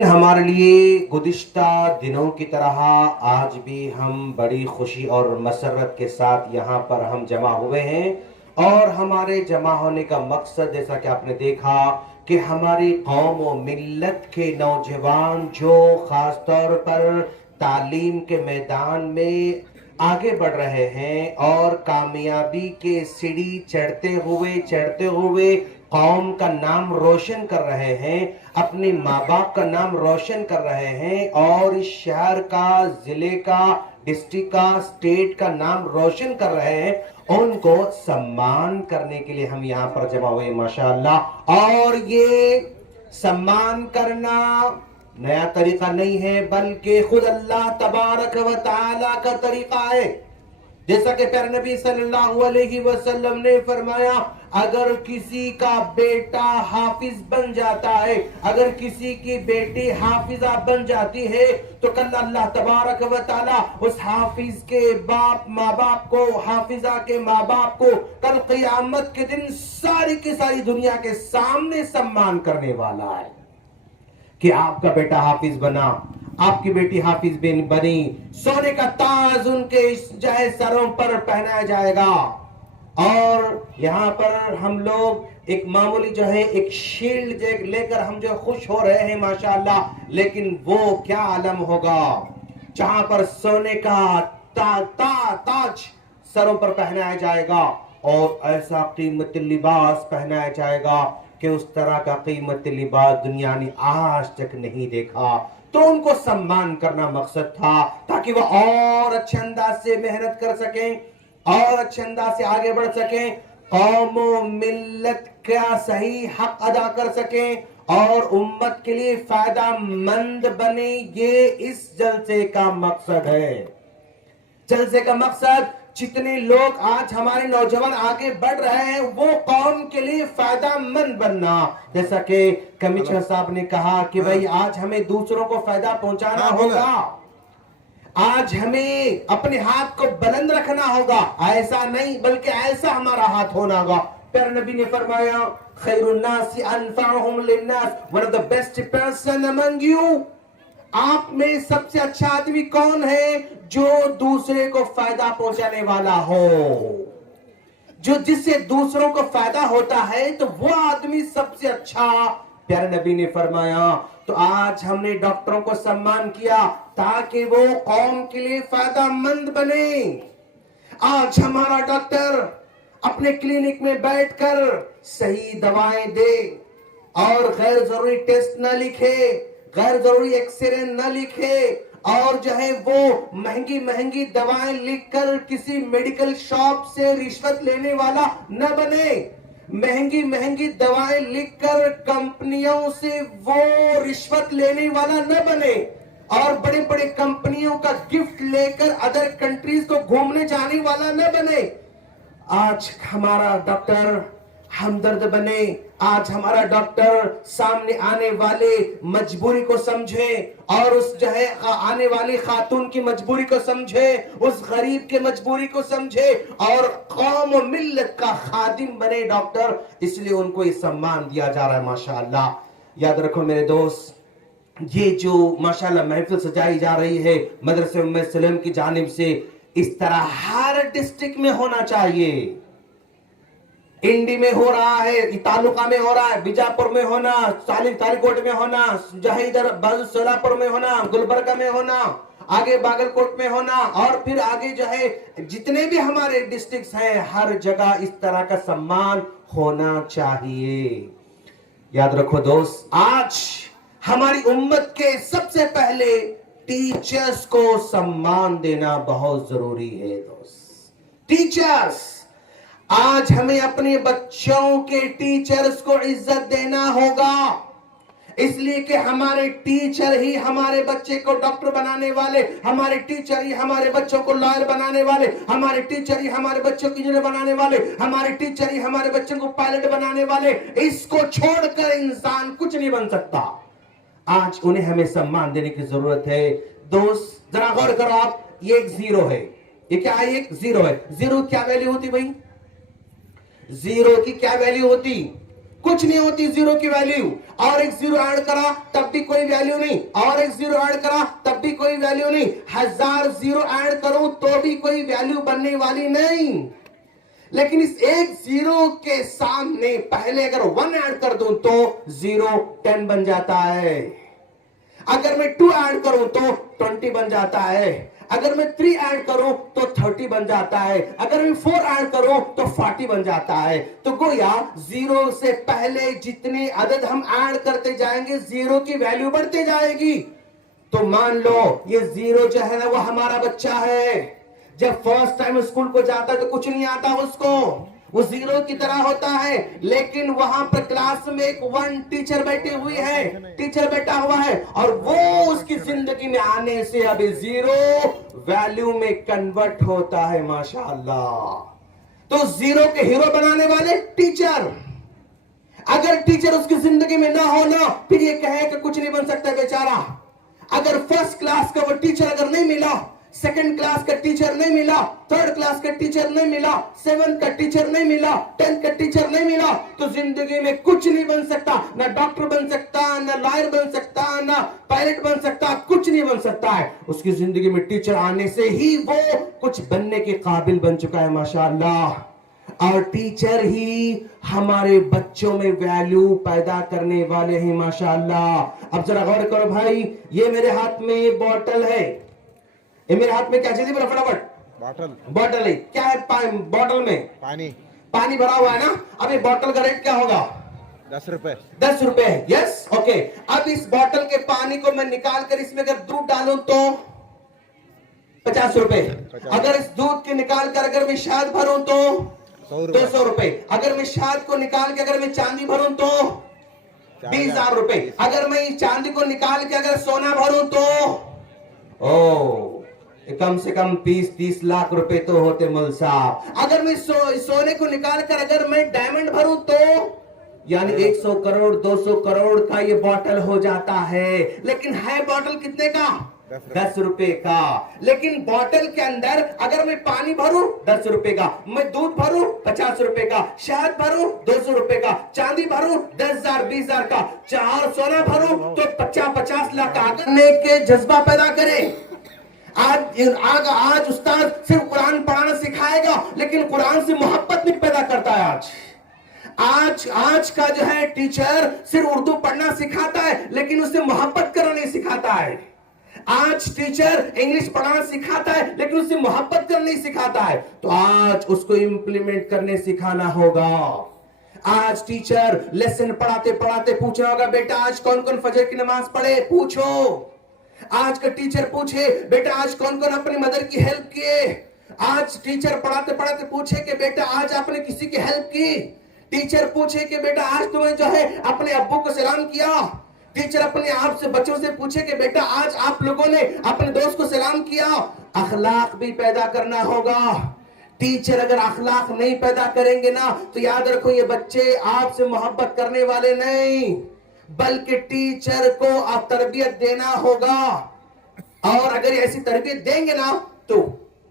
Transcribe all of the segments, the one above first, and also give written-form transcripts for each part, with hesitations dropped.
हमारे लिए गुज़िश्ता दिनों की तरह आज भी हम बड़ी खुशी और मसरत के साथ यहाँ पर हम जमा हुए हैं और हमारे जमा होने का मकसद जैसा कि आपने देखा कि हमारी कौम और मिल्लत के नौजवान जो ख़ास तौर पर तालीम के मैदान में आगे बढ़ रहे हैं और कामयाबी के सीढ़ी चढ़ते हुए कौम का नाम रोशन कर रहे हैं, अपने माँ बाप का नाम रोशन कर रहे हैं और इस शहर का, जिले का, डिस्ट्रिक्ट का, स्टेट का नाम रोशन कर रहे हैं। उनको सम्मान करने के लिए हम यहाँ पर जमा हुए माशाअल्लाह। और ये सम्मान करना नया तरीका नहीं है बल्कि खुद अल्लाह तबारक व तआला का तरीका है। जैसा कि प्यारे नबी सल्लल्लाहु अलैहि वसल्लम ने फरमाया, अगर किसी का बेटा हाफिज बन जाता है, अगर किसी की बेटी हाफिजा बन जाती है, तो कल अल्लाह तबारक व तआला उस हाफिज के बाप माँ बाप को, हाफिजा के माँ बाप को कल क़यामत के दिन सारी की सारी दुनिया के सामने सम्मान करने वाला है कि आपका बेटा हाफिज बना, आपकी बेटी हाफिज बनी, सोने का ताज उनके चाहे सरों पर पहनाया जाएगा। और यहाँ पर हम लोग एक मामूली जो है एक शील्ड लेकर हम जो खुश हो रहे हैं माशाअल्लाह, लेकिन वो क्या आलम होगा जहां पर सोने का ताज सरों पर पहनाया जाएगा और ऐसा कीमती लिबास पहनाया जाएगा कि उस तरह का कीमती लिबास दुनिया ने आज तक नहीं देखा। तो उनको सम्मान करना मकसद था ताकि वह और अच्छे अंदाज से मेहनत कर सकें और अच्छे अंदाज से आगे बढ़ सकें, कौम मिल्लत का सही हक अदा कर सकें और उम्मत के लिए फायदा मंद बने। ये इस जलसे का मकसद है। जलसे का मकसद जितने लोग आज हमारे नौजवान आगे बढ़ रहे हैं वो कौम के लिए फायदा मंद बनना। जैसा कि कमिश्नर साहब ने कहा कि भाई आज हमें दूसरों को फायदा पहुंचाना होगा, आज हमें अपने हाथ को बुलंद रखना होगा, ऐसा नहीं बल्कि ऐसा हमारा हाथ होना होगा। प्यारे नबी ने फरमाया, खैरुन नासी अनफअहुम लिन्नास, one of the best person among you. आप में सबसे अच्छा आदमी कौन है? जो दूसरे को फायदा पहुंचाने वाला हो, जो जिससे दूसरों को फायदा होता है तो वो आदमी सबसे अच्छा। प्यारे नबी ने फरमाया, तो आज हमने डॉक्टरों को सम्मान किया ताकि वो कौम के लिए फायदा मंद बने। आज हमारा डॉक्टर अपने क्लिनिक में बैठकर सही दवाएं दे और गैर जरूरी टेस्ट न लिखे, गैर जरूरी एक्सरे न लिखे और जो है वो महंगी महंगी दवाएं लिखकर किसी मेडिकल शॉप से रिश्वत लेने वाला न बने। महंगी महंगी दवाएं लिखकर कंपनियों से वो रिश्वत लेने वाला न बने और बड़े बड़े कंपनियों का गिफ्ट लेकर अदर कंट्रीज को घूमने जाने वाला न बने। आज हमारा डॉक्टर हमदर्द बने, आज हमारा डॉक्टर सामने आने वाले मजबूरी को समझे और उस जो है आने वाली खातून की मजबूरी को समझे, उस गरीब के मजबूरी को समझे और कौम मिल्लत का खादिम बने डॉक्टर। इसलिए उनको ये सम्मान दिया जा रहा है माशाअल्लाह। याद रखो मेरे दोस्त, ये जो माशाअल्लाह महफिल सजाई जा रही है मदरसे उम्मे सलेम की जानिब से, इस तरह हर डिस्ट्रिक्ट में होना चाहिए। इंडी में हो रहा है, तालुका में हो रहा है, बीजापुर में होना, तालीकोट में होना, जहां इधर सोलापुर में होना, गुलबर्गा में होना, आगे बागलकोट में होना और फिर आगे जो है जितने भी हमारे डिस्ट्रिक्ट्स हैं हर जगह इस तरह का सम्मान होना चाहिए। याद रखो दोस्त, आज हमारी उम्मत के सबसे पहले टीचर्स को सम्मान देना बहुत जरूरी है दोस्त। टीचर्स, आज हमें अपने बच्चों के टीचर्स को इज्जत देना होगा, इसलिए कि हमारे टीचर ही हमारे बच्चे को डॉक्टर बनाने वाले, हमारे टीचर ही हमारे बच्चों को लॉयर बनाने वाले, हमारे टीचर ही हमारे बच्चों को इंजीनियर बनाने वाले, हमारे टीचर ही हमारे बच्चों को पायलट बनाने वाले। इसको छोड़कर इंसान कुछ नहीं बन सकता। आज उन्हें हमें सम्मान देने की जरूरत है। दोस्त जरा गौर करो आप, ये एक जीरो है, ये क्या है? एक जीरो है। जीरो क्या वैल्यू होती भाई? जीरो की क्या वैल्यू होती? कुछ नहीं होती जीरो की वैल्यू। और एक जीरो ऐड करा तब भी कोई वैल्यू नहीं, और एक जीरो ऐड करा तब भी कोई वैल्यू नहीं, 1000 जीरो ऐड करूं तो भी कोई वैल्यू बनने वाली नहीं। लेकिन इस एक जीरो के सामने पहले अगर 1 ऐड कर दूं तो 0 10 बन जाता है। अगर मैं 2 ऐड करूं तो 20 बन जाता है। अगर मैं 3 ऐड करूं तो 30 बन जाता है। अगर मैं 4 ऐड करूं तो 40 बन जाता है। तो गोया जीरो से पहले जितने अदद हम ऐड करते जाएंगे जीरो की वैल्यू बढ़ती जाएगी। तो मान लो ये जीरो जो है ना वो हमारा बच्चा है। जब फर्स्ट टाइम स्कूल को जाता है तो कुछ नहीं आता उसको, वो जीरो की तरह होता है। लेकिन वहां पर क्लास में एक 1 टीचर बैठी हुई है, टीचर बैठा हुआ है, और वो उसकी जिंदगी में आने से अभी जीरो वैल्यू में कन्वर्ट होता है। माशाअल्लाह। तो जीरो के हीरो बनाने वाले टीचर। अगर टीचर उसकी जिंदगी में ना हो ना, फिर ये कहे कि कुछ नहीं बन सकता बेचारा। अगर फर्स्ट क्लास का वो टीचर अगर नहीं मिला, सेकंड क्लास का टीचर नहीं मिला, थर्ड क्लास का टीचर नहीं मिला, 7th का टीचर नहीं मिला, 10th का टीचर नहीं मिला, तो जिंदगी में कुछ नहीं बन सकता। ना डॉक्टर बन सकता, ना लॉयर बन सकता, ना पायलट बन सकता, कुछ नहीं बन सकता है। उसकी जिंदगी में टीचर आने से ही वो कुछ बनने के काबिल बन चुका है। माशाअल्लाह। और टीचर ही हमारे बच्चों में वैल्यू पैदा करने वाले हैं। माशाअल्लाह। अब जरा गौर करो भाई, ये मेरे हाथ में ये बॉटल है, ये मेरे हाथ में क्या चीज है? बोलो फटाफट। बॉटल है। क्या है बॉटल में? पानी भरा हुआ है ना। अब ये बॉटल का रेट क्या होगा? 10 रुपए। 10 रुपए। Yes, okay. अब इस बॉटल के पानी को मैं निकाल कर इसमें अगर दूध डालूं तो 50 रुपए। अगर इस दूध के निकाल कर अगर मैं शहद भरूं तो 200 रुपए। अगर मैं शहद को निकाल के अगर मैं चांदी भरूं तो 20,000 रुपए। अगर मैं इस चांदी को निकाल के अगर सोना भरूं तो कम से कम 30 लाख रुपए तो होते मुल साहब। अगर मैं सोने को निकाल कर अगर मैं डायमंड भरूं तो यानी 100 करोड़ 200 करोड़ का ये बॉटल हो जाता है। लेकिन है बॉटल कितने का? 10 रुपए का। लेकिन बॉटल के अंदर अगर मैं पानी भरूं 10 रुपए का, मैं दूध भरूं 50 रुपए का, शहद भरूं 200 रुपए का, चांदी भरूं 10,000 20,000 का, चार सोना भरूं तो 50 लाख का करने के जज्बा पैदा करें। आज उस्ताद सिर्फ कुरान पढ़ाना सिखाएगा लेकिन कुरान से मोहब्बत नहीं पैदा करता है। आज का जो है टीचर सिर्फ उर्दू पढ़ना सिखाता है लेकिन उससे मोहब्बत करना नहीं सिखाता है। आज टीचर इंग्लिश पढ़ाना सिखाता है लेकिन उससे मोहब्बत करना नहीं सिखाता है। तो आज उसको इंप्लीमेंट करने सिखाना होगा। आज टीचर लेसन पढ़ाते पढ़ाते पूछना होगा, बेटा आज कौन कौन फजर की नमाज पढ़े? पूछो। आज का टीचर पूछे, बेटा आज कौन कौन अपनी मदर की हेल्प किए? आज टीचर पढ़ाते पढ़ाते पूछे कि बेटा आज आपने किसी की हेल्प की? टीचर पूछे कि बेटा आज तुमने जो है अपने अब्बू को सलाम किया? टीचर अपने आप से बच्चों से पूछे कि बेटा आज आप लोगों ने अपने दोस्त को सलाम किया? अखलाक भी पैदा करना होगा। टीचर अगर अखलाक नहीं पैदा करेंगे ना तो याद रखो ये बच्चे आपसे मोहब्बत करने वाले नहीं, बल्कि टीचर को तरबियत देना होगा। और अगर ऐसी तरबियत देंगे ना तो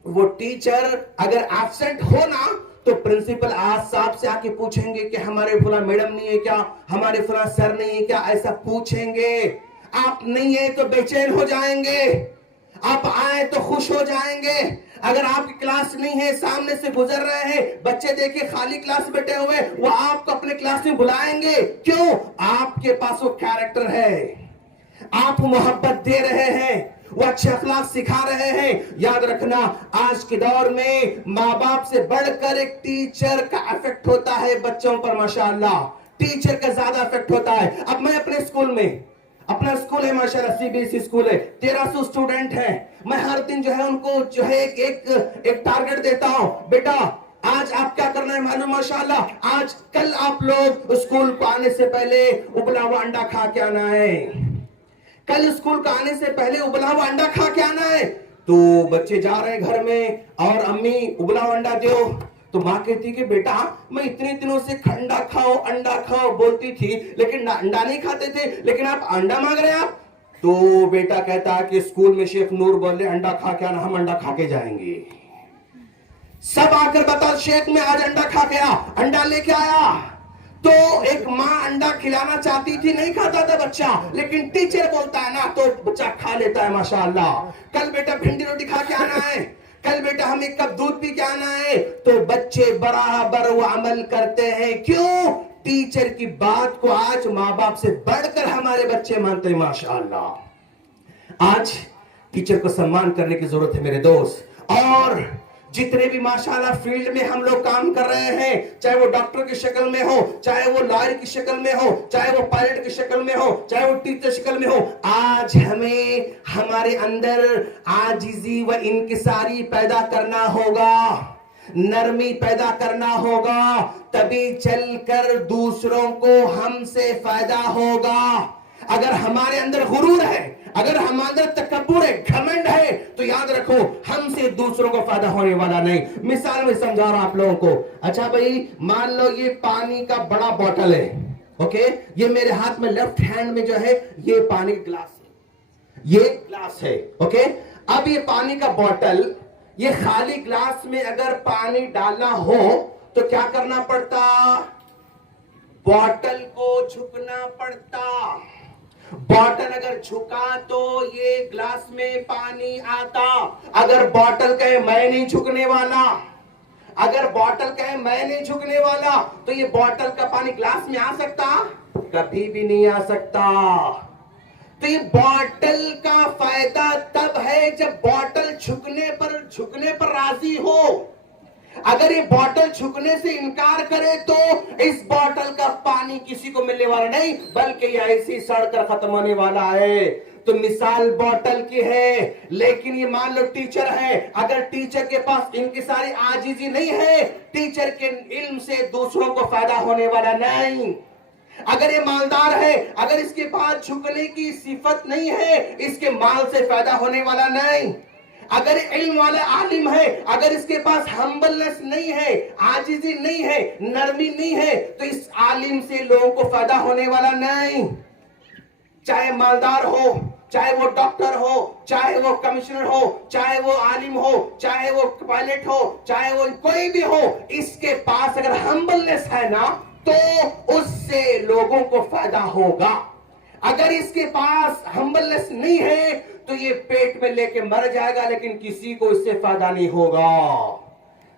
वो टीचर अगर एब्सेंट हो ना तो प्रिंसिपल आज साहब से आके पूछेंगे कि हमारे फला मैडम नहीं है क्या, हमारे फला सर नहीं है क्या, ऐसा पूछेंगे। आप नहीं है तो बेचैन हो जाएंगे, आप आए तो खुश हो जाएंगे। अगर आपकी क्लास नहीं है, सामने से गुजर रहे हैं बच्चे, देखिए खाली क्लास बैठे हुए, वो आपको अपने क्लास में बुलाएंगे। क्यों? आपके पास वो कैरेक्टर है, आप मोहब्बत दे रहे हैं, वो अच्छे अखलाक सिखा रहे हैं। याद रखना आज के दौर में माँ बाप से बढ़कर एक टीचर का इफेक्ट होता है बच्चों पर। माशाअल्लाह टीचर का ज्यादा इफेक्ट होता है। अब मैं अपने स्कूल में, अपना स्कूल है माशाल्लाह सीबीएसई स्कूल है, 1300 स्टूडेंट हैं। मैं हर दिन जो है उनको जो है एक टारगेट देता हूं, बेटा आज आप क्या करना है मालूम? माशाल्लाह आज कल आप लोग स्कूल को आने से पहले उबला हुआ अंडा खा के आना है। कल स्कूल का आने से पहले उबला हुआ अंडा खा के आना है। तो बच्चे जा रहे हैं घर में और अम्मी उबला हुआ अंडा दो, तो माँ कहती कि बेटा मैं इतने दिनों से अंडा खाओ बोलती थी लेकिन अंडा नहीं खाते थे, लेकिन आप अंडा मांग रहे हैं आप। तो बेटा कहता कि स्कूल में शेख नूर बोले अंडा खा के आना, हम अंडा खा के जाएंगे। सब आकर बता शेख में आज अंडा खा के आ, अंडा लेके आया। तो एक माँ अंडा खिलाना चाहती थी, नहीं खाता था बच्चा, लेकिन टीचर बोलता है ना तो बच्चा खा लेता है माशाअल्लाह। कल बेटा भिंडी रोटी खा के आना है, कल बेटा हम एक कप दूध पी के आना है, तो बच्चे बराबर वो अमल करते हैं। क्यों? टीचर की बात को आज माँ बाप से बढ़कर हमारे बच्चे मानते हैं माशाअल्लाह। आज टीचर को सम्मान करने की जरूरत है मेरे दोस्त। और जितने भी माशाल्लाह फील्ड में हम लोग काम कर रहे हैं, चाहे वो डॉक्टर की शक्ल में हो, चाहे वो लॉयर की शक्ल में हो, चाहे वो पायलट की शक्ल में हो, चाहे वो टीचर की शक्ल में हो, आज हमें हमारे अंदर आजिजी व इनकिसारी पैदा करना होगा, नरमी पैदा करना होगा, तभी चलकर दूसरों को हमसे फायदा होगा। अगर हमारे अंदर गुरूर है, अगर हमारे अंदर तकब्बुर है, घमंड है, तो याद रखो हमसे दूसरों को फायदा होने वाला नहीं। मिसाल में समझा रहा हूं आप लोगों को। अच्छा भाई, मान लो ये पानी का बड़ा बोतल है, ओके, ये मेरे हाथ में लेफ्ट हैंड में जो है ये पानी का ग्लास है, ये ग्लास है, ओके। अब ये पानी का बोतल, ये खाली ग्लास में अगर पानी डालना हो तो क्या करना पड़ता? बोतल को झुकना पड़ता। बोतल अगर झुका तो ये ग्लास में पानी आता। अगर बोतल कहे मैं नहीं झुकने वाला, अगर बोतल कहे मैं नहीं झुकने वाला, तो ये बोतल का पानी ग्लास में आ सकता? कभी भी नहीं आ सकता। तो ये बोतल का फायदा तब है जब बोतल झुकने पर राजी हो। अगर ये बोतल झुकने से इनकार करे तो इस बोतल का पानी किसी को मिलने वाला नहीं, बल्कि ये ऐसी सड़कर खत्म होने वाला है। तो मिसाल बोतल की है, लेकिन ये मान लो टीचर है, अगर टीचर के पास इनकी सारी आजीजी नहीं है, टीचर के इल्म से दूसरों को फायदा होने वाला नहीं। अगर ये मालदार है, अगर इसके पास झुकने की सिफत नहीं है, इसके माल से फायदा होने वाला नहीं। अगर इल्म वाला आलिम है, अगर इसके पास हम्बलनेस नहीं है, आजिजी नहीं है, नरमी नहीं है, तो इस आलिम से लोगों को फायदा होने वाला नहीं। चाहे मालदार हो, चाहे वो डॉक्टर हो, चाहे वो कमिश्नर हो, चाहे वो आलिम हो, चाहे वो पायलट हो, चाहे वो कोई भी हो, इसके पास अगर हम्बलनेस है ना तो उससे लोगों को फायदा होगा। अगर इसके पास हम्बलनेस नहीं है तो ये पेट में लेके मर जाएगा, लेकिन किसी को इससे फायदा नहीं होगा।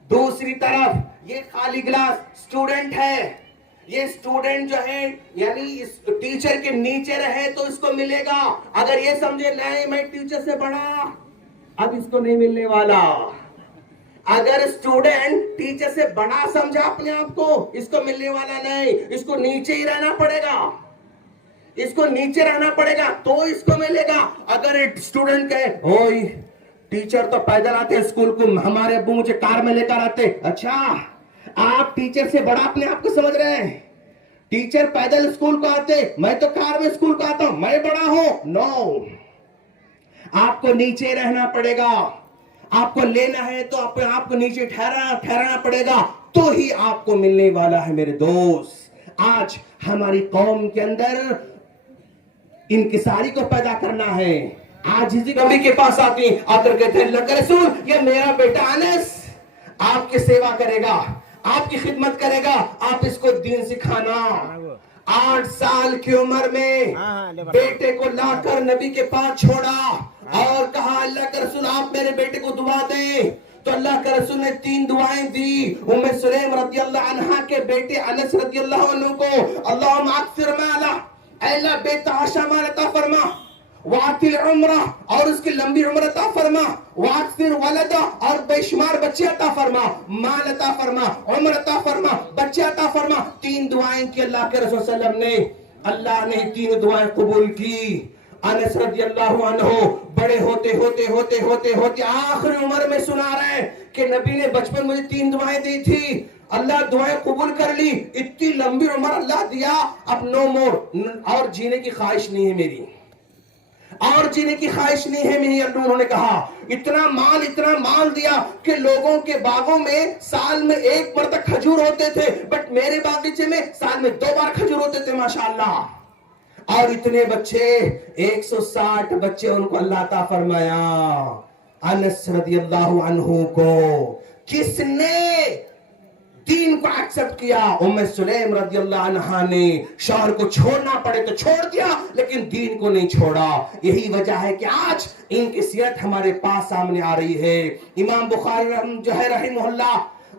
दूसरी तरफ ये खाली गिलास स्टूडेंट है, ये स्टूडेंट जो है यानी इस टीचर के नीचे रहे तो इसको मिलेगा। अगर ये समझे नहीं मैं टीचर से बड़ा, अब इसको नहीं मिलने वाला। अगर स्टूडेंट टीचर से बड़ा समझा अपने आप को, इसको मिलने वाला नहीं, इसको नीचे ही रहना पड़ेगा, इसको नीचे रहना पड़ेगा तो इसको मिलेगा। अगर एक स्टूडेंट कहे ओए टीचर तो पैदल आते स्कूल को, हमारे अब्बू मुझे कार में लेकर आते। अच्छा, आप टीचर से बड़ा अपने आप को समझ रहे हैं? टीचर पैदल स्कूल को आते, मैं तो कार में स्कूल को आता हूं, मैं बड़ा हूं। नो, आपको नीचे रहना पड़ेगा। आपको लेना है तो आपको नीचे ठहराना पड़ेगा, तो ही आपको मिलने वाला है मेरे दोस्त। आज हमारी कौम के अंदर इनकिसारी को पैदा करना है। आज इसी नबी के पास आती आकर कहते हैं अल्लाह के रसूल, ये मेरा बेटा अनस आपकी सेवा करेगा, आपकी खिदमत करेगा, आप इसको दीन सिखाना। 8 साल की उम्र में बेटे को लाकर नबी के पास छोड़ा और कहा अल्लाह के रसूल आप मेरे बेटे को दुआ दें। तो अल्लाह के रसूल ने 3 दुआएं दी। उम्मे सुलैम रदियल्लाहु अन्हा के बेटे अनस रदियल्लाहु अन्हु को अल्लाहुम्मा अक्सिर माला, अल्लाह बेतहाशा माल अता फरमा, वातिल उम्रा और उसकी लंबी उम्र अता फरमा, वाक्सिर वलदा और बेशुमार बच्चे अता फरमा, माल अता फरमा, उम्र अता फरमा, बच्चे अता फरमा। 3 दुआएं की अल्लाह के रसूल सल्लल्लाहु अलैहि वसल्लम ने। अल्लाह ने 3 दुआएं कबूल की। अनस रदियल्लाहु अन्हु बड़े होते आखिरी उम्र में सुना रहे हैं कि नबी ने बचपन मुझे 3 दुआएं दी थी, अल्लाह दुआएं कबूल कर ली, इतनी लंबी उम्र अल्लाह दिया, अब नो मोर, और जीने की ख्वाहिश नहीं है मेरी, और जीने की ख्वाहिश नहीं है मेरी। उन्होंने कहा इतना माल दिया कि लोगों के बागों में साल में 1 बार तक खजूर होते थे, बट मेरे बागीचे में साल में 2 बार खजूर होते थे माशाअल्लाह। और इतने बच्चे 160 बच्चे उनको अल्लाह अता फरमाया। अनस रदियल्लाहु अन्हु को किसने दीन को एक्सेप्ट किया। उम्मे सुलैम रदियल्लाहु अन्हा ने शौहर को छोड़ना पड़े तो छोड़ दिया, लेकिन दीन को नहीं छोड़ा। यही वजह है कि आज इनकी सीरत हमारे पास सामने आ रही है। इमाम बुखारी जो है रहिमहुल्लाह,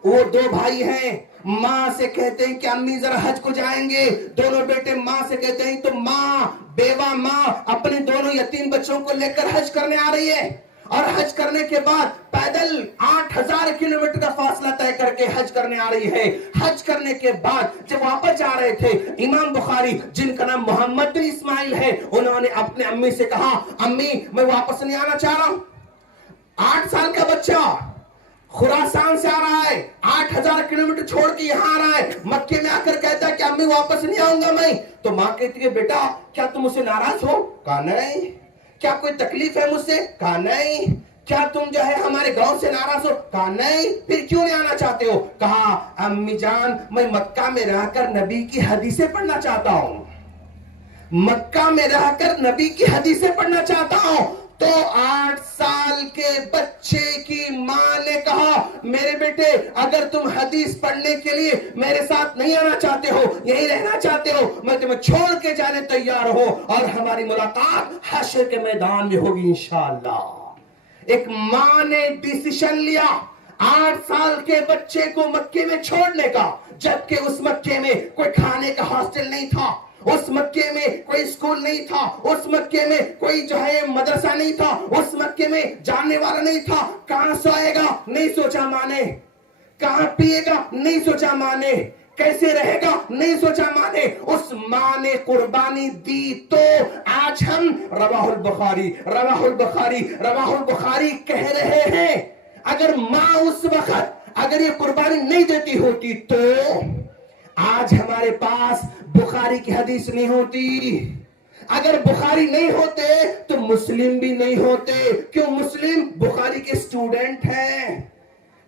वो दो भाई हैं, माँ से कहते हैं कि अम्मी जरा हज को जाएंगे। दोनों बेटे माँ से कहते हैं तो माँ, बेवा माँ अपने दोनों यतीम बच्चों को लेकर हज करने आ रही है। और हज करने के बाद पैदल 8000 किलोमीटर का फासला तय करके हज करने आ रही है। हज करने के बाद जब वापस जा रहे थे, इमाम बुखारी जिनका नाम मोहम्मद बिन इस्माइल है, उन्होंने अपने अम्मी से कहा, अम्मी मैं वापस नहीं आना चाह रहा हूं। 8 साल का बच्चा खुरासान से आ रहा है, 8000 किलोमीटर छोड़ के यहां आ रहा है, मक्के में आकर कहता है कि अम्मी वापस नहीं आऊंगा मैं। तो मां कहती है, बेटा क्या तुम मुझसे नाराज हो? कहा नहीं। क्या कोई तकलीफ है मुझसे? कहा नहीं। क्या तुम जो है हमारे गांव से नाराज हो? कहा नहीं। फिर क्यों नहीं आना चाहते हो? कहा अम्मी जान मैं मक्का में रहकर नबी की हदीसें पढ़ना चाहता हूं। मक्का में रहकर नबी की हदीसें पढ़ना चाहता हूं। तो 8 साल के बच्चे की मां ने कहा, मेरे बेटे अगर तुम हदीस पढ़ने के लिए मेरे साथ नहीं आना चाहते हो, यही रहना चाहते हो, मैं तुम्हें छोड़ के जाने तैयार हो और हमारी मुलाकात हश्र के मैदान में होगी इंशाअल्लाह। एक मां ने डिसीजन लिया 8 साल के बच्चे को मक्के में छोड़ने का, जबकि उस मक्के में कोई खाने का हॉस्टल नहीं था, उस मक्के में कोई स्कूल नहीं था, उस मक्के में कोई जो है मदरसा नहीं था, उस मक्के में जानने वाला नहीं था। कहां सोएगा नहीं सोचा मां ने, कहां पिएगा नहीं सोचा मां ने, कैसे रहेगा नहीं सोचा मां ने। उस मां ने कुर्बानी दी। तो आज हम रवाहुल बुखारी रवाहुल बुखारी रवाहुल बुखारी कह रहे हैं, अगर मां उस वक्त अगर ये कुर्बानी नहीं देती होती तो आज हमारे पास बुखारी की हदीस नहीं होती। अगर बुखारी नहीं होते तो मुस्लिम भी नहीं होते। क्यों? मुस्लिम बुखारी के स्टूडेंट हैं।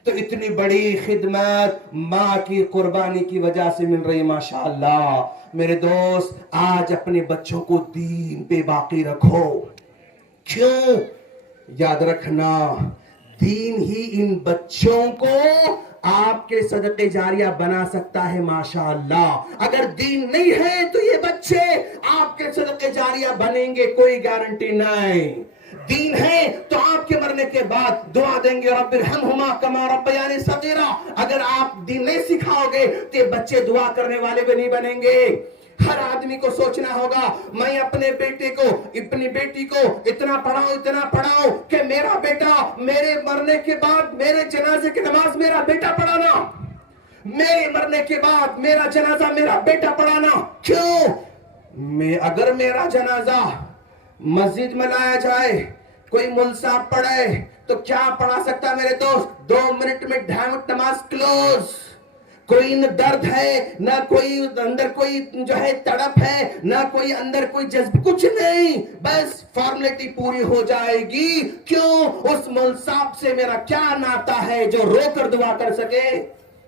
तो इतनी बड़ी खिदमत मां की कुर्बानी की वजह से मिल रही, माशाअल्लाह। मेरे दोस्त, आज अपने बच्चों को दीन पे बाकी रखो। क्यों? याद रखना, दीन ही इन बच्चों को आपके सदके जारिया बना सकता है, माशाअल्लाह। अगर दीन नहीं है तो ये बच्चे आपके सदके जारिया बनेंगे, कोई गारंटी नहीं। दीन है तो आपके मरने के बाद दुआ देंगे, रब्बिरहमहुमा कमा रब्बयानी सगीरा। अगर आप दीन नहीं सिखाओगे तो ये बच्चे दुआ करने वाले भी नहीं बनेंगे। हर आदमी को सोचना होगा, मैं अपने बेटे को, अपनी बेटी को इतना पढ़ाऊं कि मेरा बेटा मेरे मरने के बाद मेरे जनाजे की नमाज मेरा बेटा पढ़ाना, मेरे मरने के बाद मेरा जनाजा मेरा बेटा पढ़ाना। क्यों? अगर मेरा जनाजा मस्जिद में लाया जाए, कोई मुल्ला साहब पढ़े तो क्या पढ़ा सकता मेरे दोस्त? 2 मिनट में ढाई नमाज क्लोज। कोई न दर्द है, ना कोई अंदर कोई जो है तड़प है, ना कोई अंदर कोई जज्ब, कुछ नहीं, बस फॉर्मेलिटी पूरी हो जाएगी। क्यों? उस मौलवी साहब से मेरा क्या नाता है जो रोकर दुआ कर सके?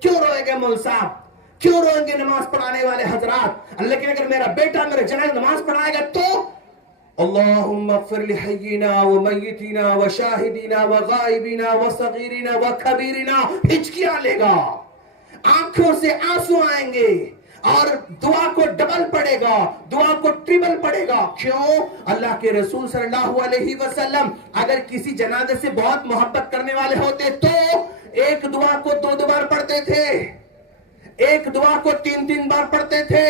क्यों रोएंगे मौलवी साहब? क्यों रोएंगे नमाज पढ़ाने वाले हजरात? लेकिन अगर मेरा बेटा मेरे जनाज़े नमाज पढ़ाएगा तो अल्लाहुम्मा ग़फ़िर लिहय्यिना व मय्यितिना व शाहिदीना व गायबिना व सगीरिना व कबीरिना, हिचकियां लेगा, आंखों से आंसू आएंगे और दुआ को डबल पड़ेगा, दुआ को ट्रिपल पड़ेगा। क्यों? अल्लाह के रसूल सल्लल्लाहु अलैहि वसल्लम अगर किसी जनाजे से बहुत मोहब्बत करने वाले होते तो एक दुआ को 2 बार पढ़ते थे, एक दुआ को 3 बार पढ़ते थे,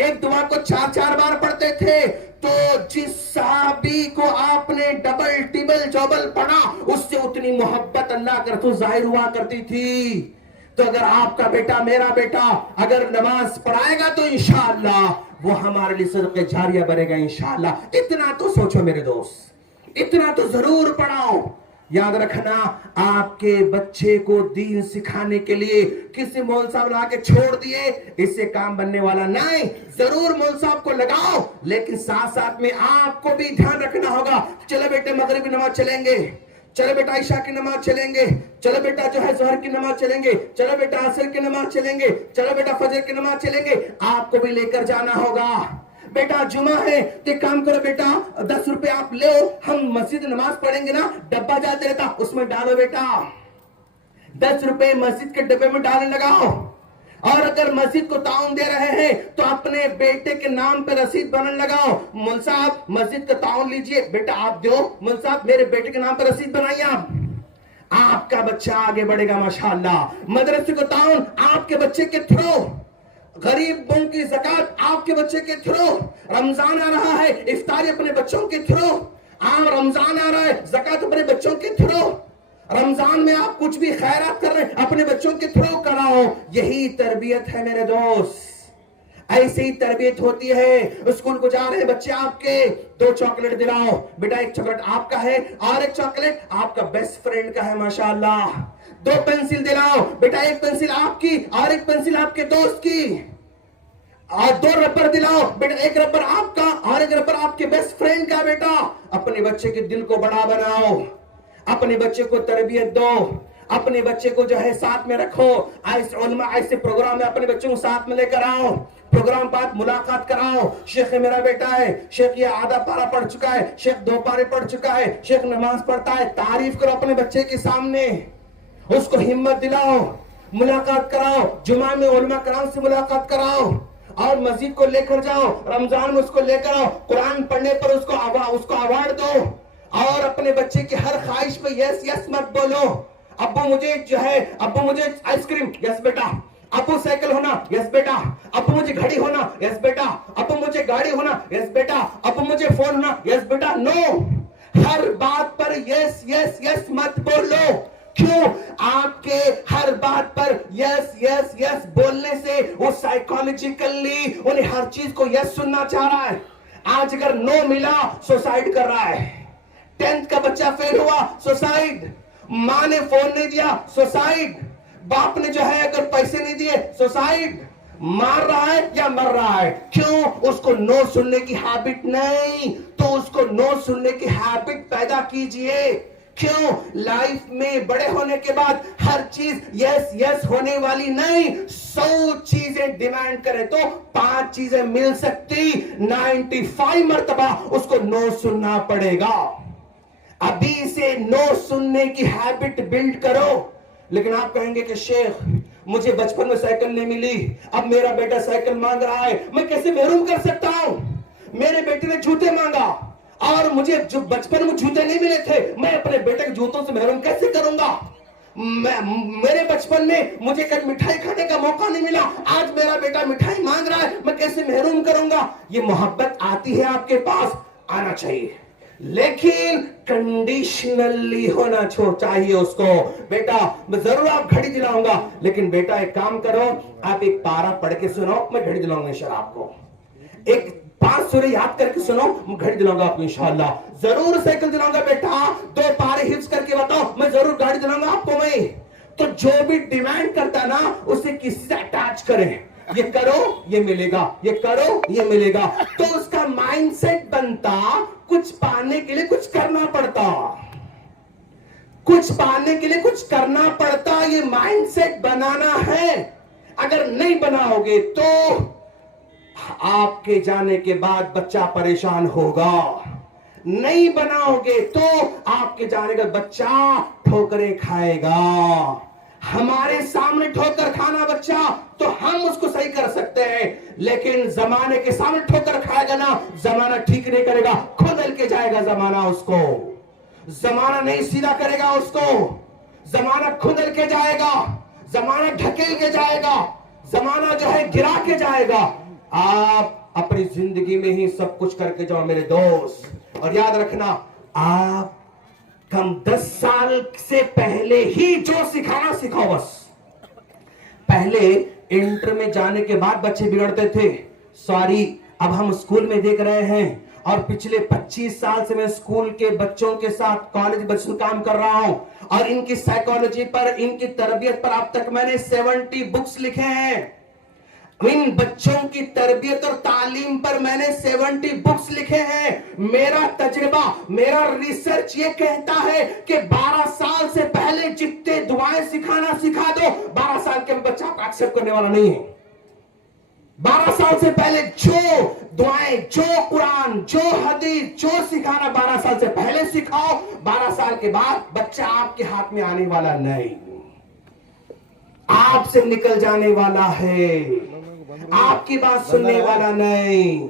एक दुआ को 4 बार पढ़ते थे। तो जिस सहाबी को आपने डबल टिबल चौबल पढ़ा, उससे उतनी मोहब्बत अल्लाह के रसूल जाहिर हुआ करती थी। तो अगर आपका बेटा, मेरा बेटा अगर नमाज पढ़ाएगा तो इंशाअल्लाह वो हमारे लिए सदके जारिया बनेगा इंशाअल्लाह। इतना तो सोचो मेरे दोस्त, इतना तो जरूर पढ़ाओ। याद रखना, आपके बच्चे को दीन सिखाने के लिए किसी मौलवी साहब ला के छोड़ दिए, इससे काम बनने वाला नहीं। जरूर मौलवी साहब को लगाओ, लेकिन साथ साथ में आपको भी ध्यान रखना होगा। चलो बेटे मगरिब की नमाज चलेंगे, चलो बेटा ईशा की नमाज चलेंगे, चलो बेटा जो है जोहर की नमाज चलेंगे, चलो बेटा असर की नमाज चलेंगे, चलो बेटा फजर की नमाज चलेंगे। आपको भी लेकर जाना होगा। बेटा जुमा है तो काम करो बेटा, 10 रुपए आप ले, हम मस्जिद नमाज पढ़ेंगे ना, डब्बा जाते रहता उसमें डालो बेटा, 10 रुपए मस्जिद के डब्बे में डालने लगाओ। और अगर मस्जिद को ताउन दे रहे हैं तो अपने बेटे के नाम पे रसीद बनने लगाओ। मुल साहब मस्जिद का ताउन लीजिए, बेटा आप दो, मुल साहब मेरे बेटे के नाम पे रसीद बनाइए आपका बच्चा आगे बढ़ेगा माशाअल्लाह। मदरसे को ताउन आपके बच्चे के थ्रू, गरीबों की ज़कात आपके बच्चे के थ्रू, रमजान आ रहा है इफ्तारी अपने बच्चों के थ्रू, रमजान आ रहा है ज़कात अपने बच्चों के थ्रू, रमजान में आप कुछ भी खैरात कर रहे हैं अपने बच्चों के थ्रू कराओ। यही तरबियत है मेरे दोस्त, ऐसी ही तरबियत होती है। स्कूल को जा रहे बच्चे आपके, 2 चॉकलेट दिलाओ, बेटा 1 चॉकलेट आपका है और 1 चॉकलेट आपका बेस्ट फ्रेंड का है माशाअल्लाह। 2 पेंसिल दिलाओ, बेटा 1 पेंसिल आपकी और 1 पेंसिल आपके दोस्त की, और 2 रबर दिलाओ, बेटा 1 रबर आपका और 1 रबर आपके बेस्ट फ्रेंड का। बेटा अपने बच्चे के दिल को बड़ा बनाओ, अपने बच्चे को तरबियत दो, अपने बच्चे को जो है साथ में रखो। ऐसे प्रोग्राम में अपने बच्चों को साथ में लेकर आओ, प्रोग्राम बाद मुलाकात कराओ। शेख मेरा बेटा है, शेख ये आधा पारा पढ़ चुका है, शेख 2 पारे पढ़ चुका है, शेख नमाज पढ़ता है, तारीफ करो अपने बच्चे के सामने, उसको हिम्मत दिलाओ, मुलाकात कराओ, जुमा में उलमा कराम से मुलाकात कराओ और मस्जिद को लेकर जाओ, रमजान में उसको लेकर आओ, कुरान पढ़ने पर उसको अवार्ड दो और अपने बच्चे की हर ख्वाहिश पे यस यस मत बोलो। अब्बू मुझे जो है, अब्बू मुझे आइसक्रीम, यस बेटा, अब्बू साइकिल होना, यस बेटा, अब्बू मुझे घड़ी होना, यस बेटा, अब्बू मुझे गाड़ी होना, यस बेटा, अब्बू मुझे फोन होना, यस बेटा। नो, हर बात पर यस यस यस मत बोलो। क्यों? आपके हर बात पर यस यस यस बोलने से वो साइकोलॉजिकली उन्हें हर चीज को यस सुनना चाह रहा है। आज अगर नो मिला सुसाइड कर रहा है, 10th का बच्चा फेल हुआ सुसाइड, मां ने फोन नहीं दिया सुसाइड, बाप ने जो है अगर पैसे नहीं दिए सुसाइड, मार रहा है या मर रहा है। क्यों? उसको नो सुनने की हैबिट नहीं, तो उसको नो सुनने की हैबिट पैदा कीजिए। क्यों? लाइफ में बड़े होने के बाद हर चीज यस यस होने वाली नहीं। 100 चीजें डिमांड करे तो 5 चीजें मिल सकती, 95 मरतबा उसको नो सुनना पड़ेगा। अभी से नो सुनने की हैबिट बिल्ड करो। लेकिन आप कहेंगे कि शेख मुझे बचपन में साइकिल नहीं मिली, अब मेरा बेटा साइकिल मांग रहा है, मैं कैसे महरूम कर सकता हूं? मेरे बेटे ने जूते मांगा और मुझे जो बचपन में जूते नहीं मिले थे, मैं अपने बेटे के जूतों से महरूम कैसे करूंगा? मेरे बचपन में मुझे कभी मिठाई खाने का मौका नहीं मिला, आज मेरा बेटा मिठाई मांग रहा है, मैं कैसे महरूम करूंगा? ये मोहब्बत आती है आपके पास, आना चाहिए, लेकिन कंडीशनली होना चाहिए उसको। बेटा मैं जरूर आप घड़ी दिलाऊंगा, लेकिन बेटा एक काम करो, आप एक पारा पढ़ के सुनो, मैं घड़ी दिलाऊंगा इंशाल्लाह आपको। एक 5 सूरे याद करके सुनो, मैं घड़ी दिलाऊंगा आपको इंशाल्लाह। जरूर साइकिल दिलाऊंगा बेटा, 2 पारे हिफ्ज करके बताओ, मैं जरूर गाड़ी दिलाऊंगा आपको मैं। तो जो भी डिमांड करता ना, उसे किसी से अटैच करें, ये करो ये मिलेगा, ये करो ये मिलेगा, तो उसका माइंडसेट बनता कुछ पाने के लिए कुछ करना पड़ता, कुछ पाने के लिए कुछ करना पड़ता। ये माइंडसेट बनाना है। अगर नहीं बनाओगे तो आपके जाने के बाद बच्चा परेशान होगा, नहीं बनाओगे तो आपके जाने का बच्चा ठोकरें खाएगा। हमारे सामने ठोकर खाना बच्चा तो हम उसको सही कर सकते हैं, लेकिन जमाने के सामने ठोकर खाएगा ना, जमाना ठीक नहीं करेगा, खुद हल के जाएगा जमाना, उसको जमाना नहीं सीधा करेगा, उसको जमाना खुद हल के जाएगा, जमाना ढकेल के जाएगा, जमाना जो है गिरा के जाएगा। आप अपनी जिंदगी में ही सब कुछ करके जाओ मेरे दोस्त, और याद रखना आप कम 10 साल से पहले ही जो सिखाना सिखाओ बस। पहले इंटर में जाने के बाद बच्चे बिगड़ते थे, सॉरी अब हम स्कूल में देख रहे हैं, और पिछले 25 साल से मैं स्कूल के बच्चों के साथ, कॉलेज बच्चों काम कर रहा हूं, और इनकी साइकोलॉजी पर, इनकी तरबियत पर अब तक मैंने 70 बुक्स लिखे हैं। इन बच्चों की तरबियत और तालीम पर मैंने 70 बुक्स लिखे हैं। मेरा तजुर्बा, मेरा रिसर्च ये कहता है कि 12 साल से पहले जितने दुआएं सिखाना सिखा दो, 12 साल के बच्चा आपको एक्सेप्ट करने वाला नहीं है। 12 साल से पहले जो दुआएं, जो कुरान, जो हदीस, जो सिखाना 12 साल से पहले सिखाओ, 12 साल के बाद बच्चा आपके हाथ में आने वाला नहीं। आपसे निकल जाने वाला है, आपकी बात सुनने वाला नहीं।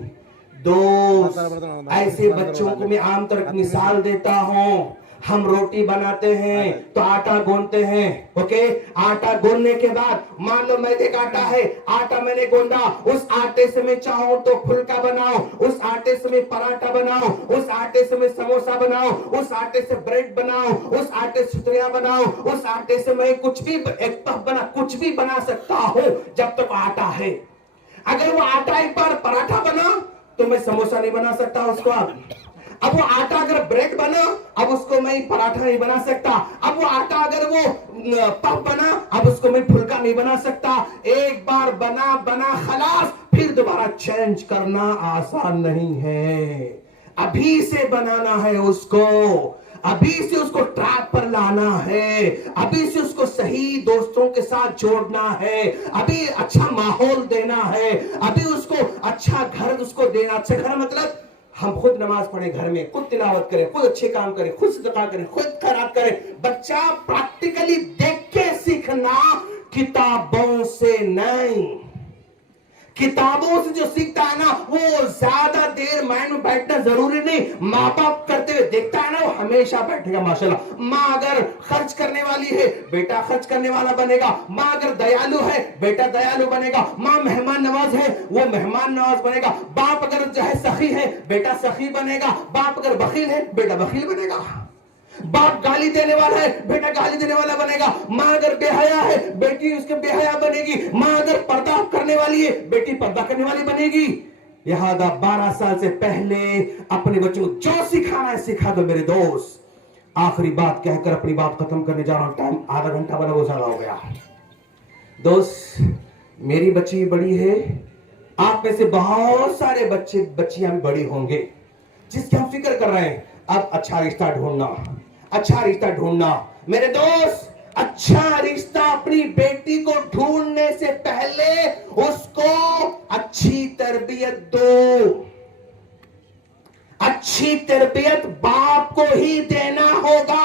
दोस्त, ऐसे बच्चों को मैं आमतौर पर मिसाल देता हूं। हम रोटी बनाते हैं तो आटा गूंथते हैं, ओके। आटा गूंथने के बाद मान लो मैदे का आटा है, आटा मैंने गूंदा, उस आटे से मैं चाहूं तो फुल्का बनाओ, उस आटे से मैं पराठा बनाओ, उस आटे से मैं समोसा बनाओ, उस आटे से ब्रेड बनाओ, उस आटे से सुतरिया बनाओ, उस आटे से मैं कुछ भी एक पफ बना, कुछ भी बना सकता हूं जब तक आटा है। अगर वो आटा एक बार पराठा बना तो मैं समोसा नहीं बना सकता उसको। अब वो आटा अगर ब्रेड बना, अब उसको मैं पराठा नहीं बना सकता। अब वो आटा अगर वो पफ बना, अब उसको मैं फुल्का नहीं बना सकता। एक बार बना बना खलास, फिर दोबारा चेंज करना आसान नहीं है। अभी से बनाना है उसको, अभी से उसको ट्रैक पर लाना है, अभी से उसको सही दोस्तों के साथ जोड़ना है, अभी अच्छा माहौल देना है, अभी उसको अच्छा घर उसको देना। अच्छा घर मतलब हम खुद नमाज पढ़े घर में, खुद तिलावत करें, खुद अच्छे काम करें, खुद सदका करें, खुद खैरात करें। बच्चा प्रैक्टिकली देख के सीखना, किताबों से नहीं। किताबों से जो सीखता है ना, वो ज्यादा देर माइंड में बैठना जरूरी नहीं। माँ बाप करते हुए देखता है ना, वो हमेशा बैठेगा माशाल्लाह। माँ अगर खर्च करने वाली है, बेटा खर्च करने वाला बनेगा। माँ अगर दयालु है, बेटा दयालु बनेगा। माँ मेहमान नवाज है, वो मेहमान नवाज बनेगा। बाप अगर जो है सखी है, बेटा सखी बनेगा। बाप अगर बखील है, बेटा बखील बनेगा। बाप गाली देने वाला है, बेटा गाली देने वाला बनेगा। माँ अगर बेहया है, बेटी उसके बेहया बनेगी। माँ अगर पर्दा करने वाली है, बेटी पर्दा करने वाली बनेगी। लिहाजा 12 साल से पहले अपने बच्चों को जो सिखाना है सिखा दो मेरे दोस्त। आखिरी बात कहकर अपनी बात खत्म करने जा रहा हूं। टाइम आधा घंटा बना वो ज्यादा हो गया। दोस्त, मेरी बच्ची बड़ी है, आप में से बहुत सारे बच्चे बच्चियां भी बड़ी होंगे जिसकी हम फिक्र कर रहे हैं। अब अच्छा रिश्ता ढूंढना, अच्छा रिश्ता ढूंढना मेरे दोस्त। अच्छा रिश्ता अपनी बेटी को ढूंढने से पहले उसको अच्छी तरबियत दो। अच्छी तरबियत बाप को ही देना होगा।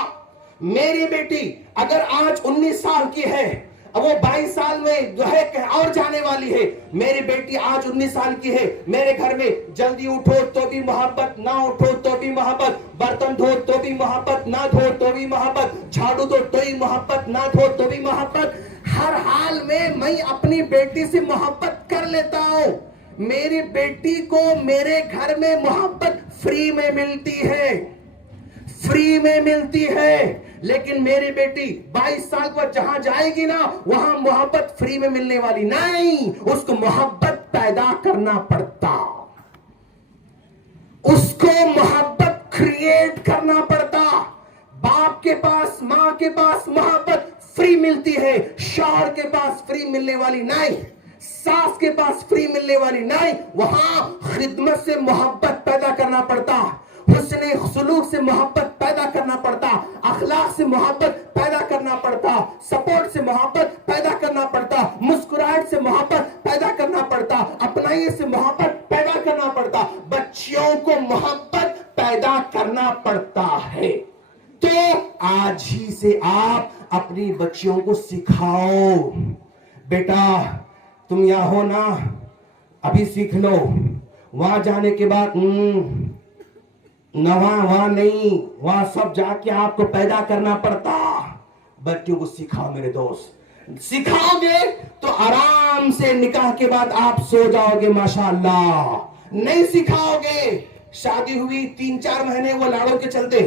मेरी बेटी अगर आज 19 साल की है, अब वो 22 साल में जो है और जाने वाली है। मेरी बेटी आज 19 साल की है। मेरे घर में जल्दी उठो तो भी मोहब्बत, ना उठो तो भी मोहब्बत, बर्तन धो तो भी मोहब्बत, ना धो तो भी मोहब्बत, झाड़ू दो तो ही मोहब्बत, ना धो तो भी मोहब्बत। हर हाल में मैं अपनी बेटी से मोहब्बत कर लेता हूं। मेरी बेटी को मेरे घर में मोहब्बत फ्री में मिलती है, फ्री में मिलती है। लेकिन मेरी बेटी 22 साल के बाद जहां जाएगी ना, वहां मोहब्बत फ्री में मिलने वाली नहीं, उसको मोहब्बत पैदा करना पड़ता, उसको मोहब्बत क्रिएट करना पड़ता। बाप के पास, मां के पास मोहब्बत फ्री मिलती है, शौहर के पास फ्री मिलने वाली नहीं, सास के पास फ्री मिलने वाली नहीं। वहां खिदमत से मोहब्बत पैदा करना पड़ता, हुस्ने सुलूक से मोहब्बत पैदा करना पड़ता, अखलाक से मोहब्बत पैदा करना पड़ता, सपोर्ट से मोहब्बत पैदा करना पड़ता, मुस्कुराहट से मोहब्बत पैदा करना पड़ता, अपनाई से मोहब्बत पैदा करना पड़ता। बच्चियों को मोहब्बत पैदा करना पड़ता है। तो आज ही से आप अपनी बच्चियों को सिखाओ, बेटा तुम यहां हो ना, अभी सीख लो। वहां जाने के बाद वहां नहीं, वहां सब जाके आपको पैदा करना पड़ता। बच्चों को सिखाओ मेरे दोस्त। सिखाओगे तो आराम से निकाह के बाद आप सो जाओगे माशाअल्लाह। नहीं सिखाओगे, शादी हुई 3-4 महीने वो लाड़ों के चलते,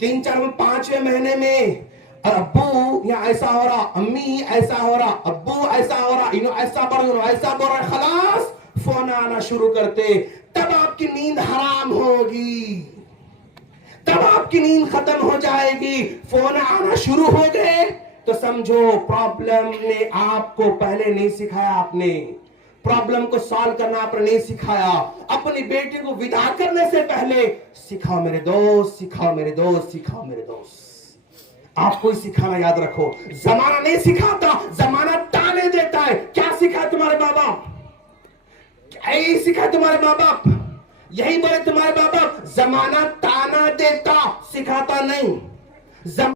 3-4 में 5वें महीने में अब्बू या ऐसा हो रहा, अम्मी ऐसा हो रहा, अब्बू ऐसा हो रहा, ऐसा बोल रहा, खलास फोन आना शुरू करते। तब आपकी नींद हराम होगी, तब आपकी नींद खत्म हो जाएगी। फोन आना शुरू हो गए तो समझो प्रॉब्लम ने आपको पहले नहीं सिखाया, आपने प्रॉब्लम को सॉल्व करना आपने नहीं सिखाया। अपनी बेटी को विदा करने से पहले सिखाओ मेरे दोस्त, सिखाओ मेरे दोस्त, सिखाओ मेरे दोस्त। आपको ही सिखाना याद रखो। जमाना नहीं सिखाता, जमाना ताने देता है। क्या सिखा तुम्हारे माँ बाप? यही सिखा तुम्हारे माँ बाप, यही बोले तुम्हारे माँ बाप। जमाना ताना देता, सिखाता नहीं।